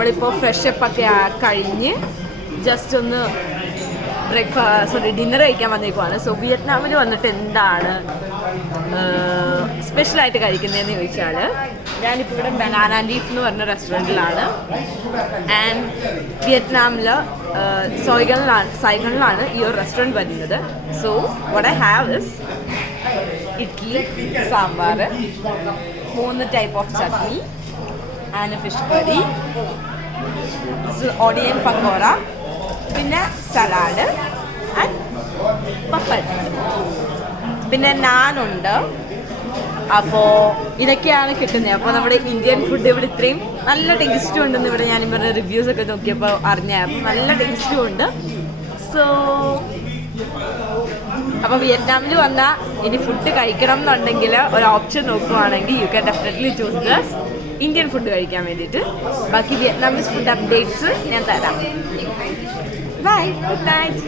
നമ്മളിപ്പോൾ ഫ്രഷപ്പ് ഒക്കെ കഴിഞ്ഞ് ജസ്റ്റ് ഒന്ന് ഡിന്നർ കഴിക്കാൻ വന്നേക്കുവാണ്. സോ വിയറ്റ്നാമിൽ വന്നിട്ട് എന്താണ് സ്പെഷ്യലായിട്ട് കഴിക്കുന്നതെന്ന് ചോദിച്ചാൽ, ഞാനിപ്പോൾ ഇവിടെ ബനാന ലീഫ് എന്ന് പറഞ്ഞ റെസ്റ്റോറൻറ്റിലാണ്. ആൻഡ് വിയറ്റ്നാമിൽ സൈഗണിലാണ് ഈ ഒരു റെസ്റ്റോറൻറ്റ് വരുന്നത്. So what I have is idli, sambar, 3 type of chutney and fish curry, onion pakora, പിന്നെ സലാഡ് ആൻഡ് പപ്പട്, പിന്നെ നാനുണ്ട്. അപ്പോൾ ഇതൊക്കെയാണ് കിട്ടുന്നത്. അപ്പോൾ നമ്മുടെ ഇന്ത്യൻ ഫുഡ് ഇവിടെ ഇത്രയും നല്ല ടേസ്റ്റും ഉണ്ടെന്ന് ഇവിടെ ഞാൻ ഇവരുടെ റിവ്യൂസൊക്കെ നോക്കിയപ്പോൾ അറിഞ്ഞാൽ അപ്പം നല്ല ടേസ്റ്റും ഉണ്ട്. സോ അപ്പോൾ വിയറ്റ്നാമിൽ വന്നാൽ ഇനി ഫുഡ് കഴിക്കണം എന്നുണ്ടെങ്കിൽ ഒരു ഓപ്ഷൻ നോക്കുവാണെങ്കിൽ you can definitely choose this Indian food കഴിക്കാൻ വേണ്ടിയിട്ട്. ബാക്കി വിയറ്റ്നാമീസ് ഫുഡ് അപ്ഡേറ്റ്സ് ഞാൻ തരാം. Bye, good night.